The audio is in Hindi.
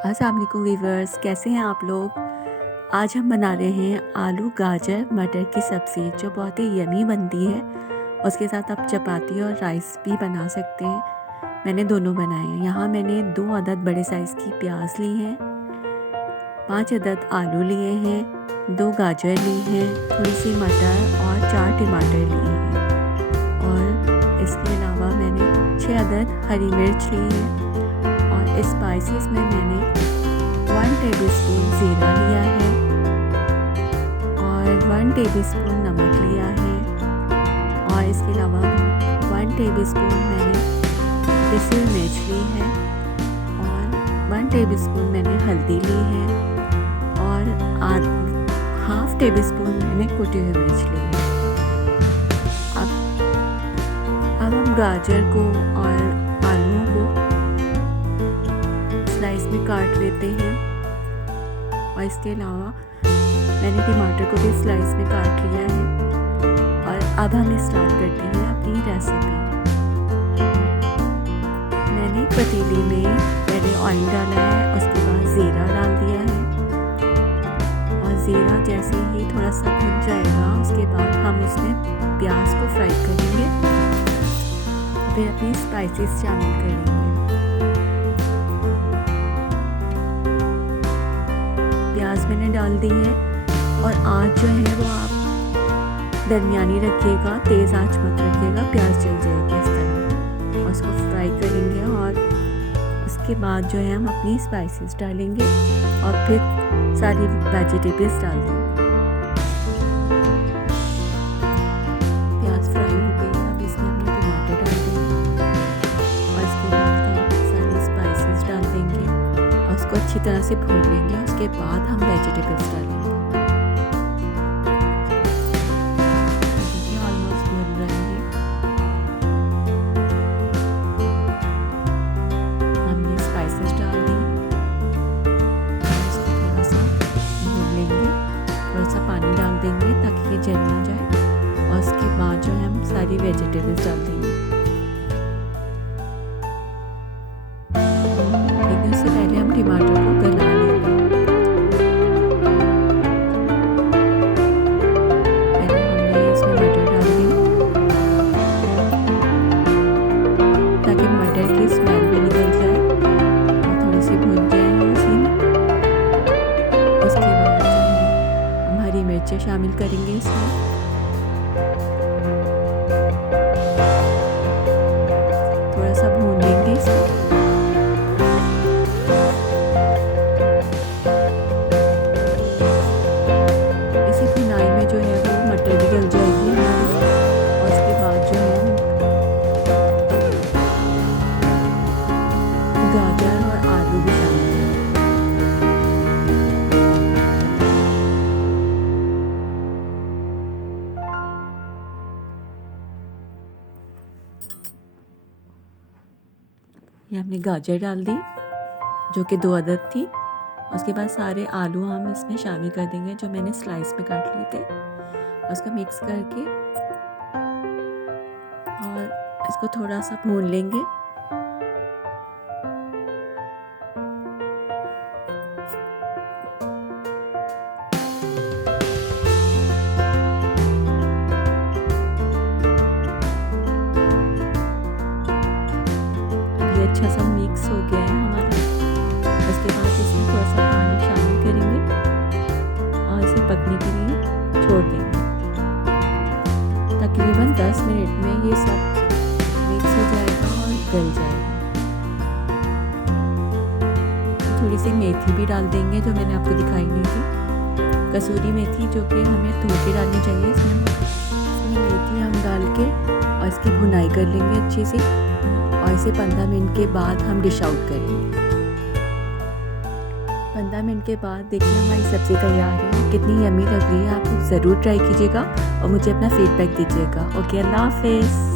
अस्सलाम वालेकुम वीवर्स, कैसे हैं आप लोग। आज हम बना रहे हैं आलू गाजर मटर की सब्ज़ी जो बहुत ही यमी बनती है। उसके साथ आप चपाती और राइस भी बना सकते हैं। मैंने दोनों बनाए हैं। यहाँ मैंने 2 अदद बड़े साइज़ की प्याज ली हैं, 5 अदद आलू लिए हैं, 2 गाजर ली हैं, थोड़ी सी मटर और 4 टमाटर लिए हैं और इसके अलावा मैंने 6 अदद हरी मिर्च ली है। और स्पाइसेस में मैंने 1 टेबलस्पून ज़ीरा लिया है और 1 टेबलस्पून नमक लिया है और इसके अलावा 1 टेबलस्पून मैंने पिसी मिर्च ली है और 1 टेबलस्पून मैंने हल्दी ली है और हाफ टेबलस्पून मैंने कुटी हुई मिर्च ली है। अब हम गाजर को और आलूओं को स्लाइस में काट लेते हैं और इसके अलावा मैंने टमाटर को भी स्लाइस में काट लिया है। और अब हम स्टार्ट करते हैं अपनी रेसिपी। मैंने पतीली में पहले ऑयल डाला है, उसके बाद ज़ीरा डाल दिया है और ज़ीरा जैसे ही थोड़ा सा भुन जाएगा उसके बाद हम उसमें प्याज को फ्राई करेंगे, फिर अपनी स्पाइसेस शामिल करेंगे। प्याज मैंने डाल दी है और आँच जो है वो आप दरमियानी रखिएगा, तेज़ आँच मत रखिएगा, प्याज जल जाएगी इस तरह। और उसको फ्राई करेंगे और उसके बाद जो है हम अपनी स्पाइसेस डालेंगे और फिर सारी वेजिटेबल्स डाल देंगे। प्याज फ्राई हो गई, अब इसमें हमने टमाटर डाल देंगे और इसके बाद हम सारी स्पाइसेस डाल देंगे और उसको अच्छी तरह से भून लेंगे। उसके बाद हम वेजिटेबल्स डालेंगे। देखिए ऑलमोस्ट भून रहे हैं। हमने स्पाइसेस डाल दी, इसको थोड़ा सा भून लेंगे, थोड़ा सा पानी डाल देंगे ताकि ये जल ना जाए और उसके बाद जो है हम सारी वेजिटेबल्स डाल देंगे। लेकिन उससे पहले हम टमाटर को गला लेंगे। पहले हमने इसमें मटर डाल दी ताकि मटर की स्मेल भी निकल जाए और थोड़ी सी भून जाए उसी में। उसके बाद जो है हम हरी मिर्चें शामिल करेंगे इसमें। थोड़ा सा भून लेंगे इसको। इसी भुनाई में जो है वो मटर भी गल जाएगी और उसके बाद जो है गाजर और आलू भी शामिल करेंगे। ये हमने गाजर डाल दी जो कि 2 अदद थी। उसके बाद सारे आलू हम इसमें शामिल कर देंगे जो मैंने स्लाइस में काट लिए थे। उसको मिक्स करके और इसको थोड़ा सा भून लेंगे। ये अच्छा सा मिक्स हो गया है हमारा। उसके बाद इसमें थोड़ा सा पानी शामिल करेंगे और इसे पकने के लिए छोड़ देंगे। तकरीबन 10 मिनट में ये सब मिक्स हो जाएगा और गल जाएगा। थोड़ी सी मेथी भी डाल देंगे जो मैंने आपको दिखाई नहीं थी, कसूरी मेथी, जो कि हमें धो के डालनी चाहिए। इसमें मेथी हम डाल के और इसकी भुनाई कर लेंगे अच्छे से और इसे 15 मिनट के बाद हम डिश आउट करेंगे। 15 मिनट के बाद देखिए हमारी सब्ज़ी तैयार है। कितनी यम्मी लग रही है। आप लोग ज़रूर ट्राई कीजिएगा और मुझे अपना फीडबैक दीजिएगा। ओके, अल्लाह हाफ़िज़।